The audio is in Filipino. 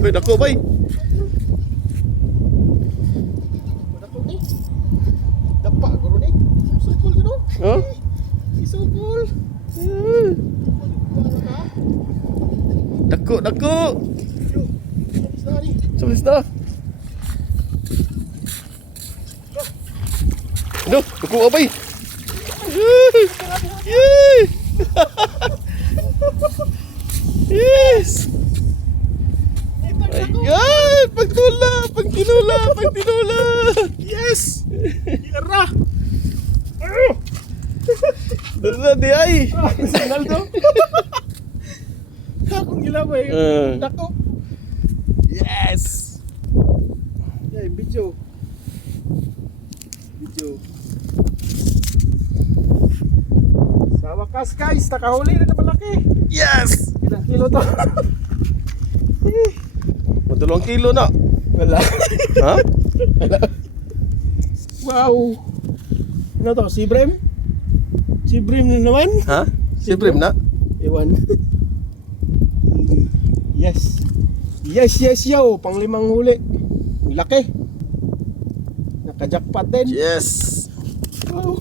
Uy, dako bay. Dako ni. Dapa guro ni. Sukol guro. Ha? Isukol. Dako, dako. Isa ni. Sulis na. Aduh, dako bay. Yay! Yes! Ayan! Pagtula! Pagtinula! Pagtinula! Yes! Ira! Dala di ay! Signal to. Akong gilabay. Dako. Yes! Yay, video. Video. Sa wakas guys, nakahuli na malaki. Yes! Ilang kilo to? Madulong kilo na. Wala. Ha? Wow. Ano to? Si Brem? Si Brem na naman? Ha? Si Brim na? Ewan. Yes. Yes, yes, yo. Panglimang huli. Laki. Nakajakpat din. Yes! Wow.